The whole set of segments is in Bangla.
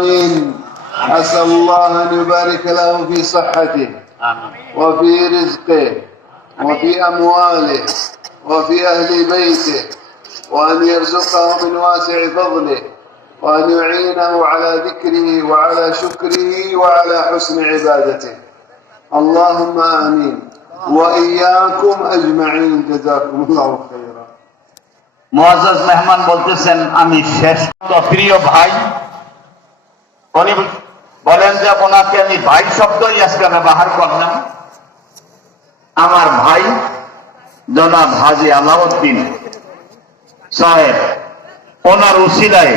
آمين. أسأل الله أن يبارك له في صحته وفي رزقه وفي أمواله وفي أهل بيته، وأن يرزقه من واسع فضله، وأن يعينه على ذكره وعلى شكره وعلى حسن عبادته. اللهم آمين وإياكم أجمعين. جزاكم الله خيرا. মুআজ্জাজ মেহমান বলতেছেন, আমি শেষ প্রিয় ভাই, উনি বলেন যে ওনাকে আমি ভাই শব্দই আজকে ব্যবহার করলাম। আমার ভাই জনাব হাজী আলাউদ্দিন সাহেব, ওনার উসিলায়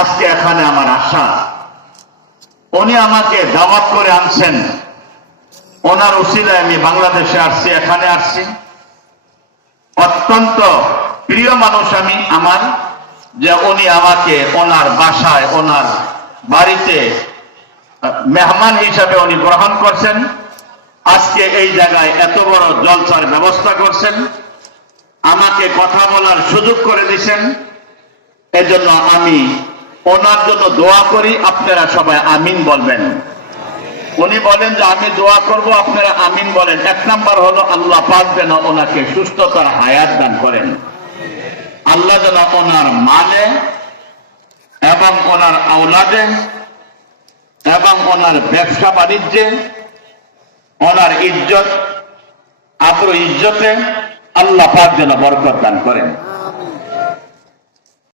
আজকে এখানে আমার আসা। উনি আমাকে দাওয়াত করে আনছেন, ওনার উসিলায় আমি বাংলাদেশে আসছি, এখানে আসছি। অত্যন্ত প্রিয় মানুষ আমি আমার, যে উনি আমাকে ওনার বাসায়, ওনার বাড়িতে মেহমান হিসাবে উনি গ্রহণ করছেন। আজকে এই জায়গায় এত বড় জলসার ব্যবস্থা করছেন, আমাকে কথা বলার সুযোগ করে দিয়েছেন। এজন্য আমি ওনার জন্য দোয়া করি, আপনারা সবাই আমিন বলবেন। উনি বলেন যে আমি দোয়া করব, আপনারা আমিন বলেন। এক নাম্বার হলো আল্লাহ পাক যেন ওনাকে সুস্থতার হায়াত দান করেন। আল্লাহ যেন ওনার মালে এবং ওনার আওলাদে এবং ওনার ব্যবসা বাণিজ্যে, ওনার ইজ্জত আবরু ইজ্জতে আল্লাহ পাক যেন বরকত দান করেন।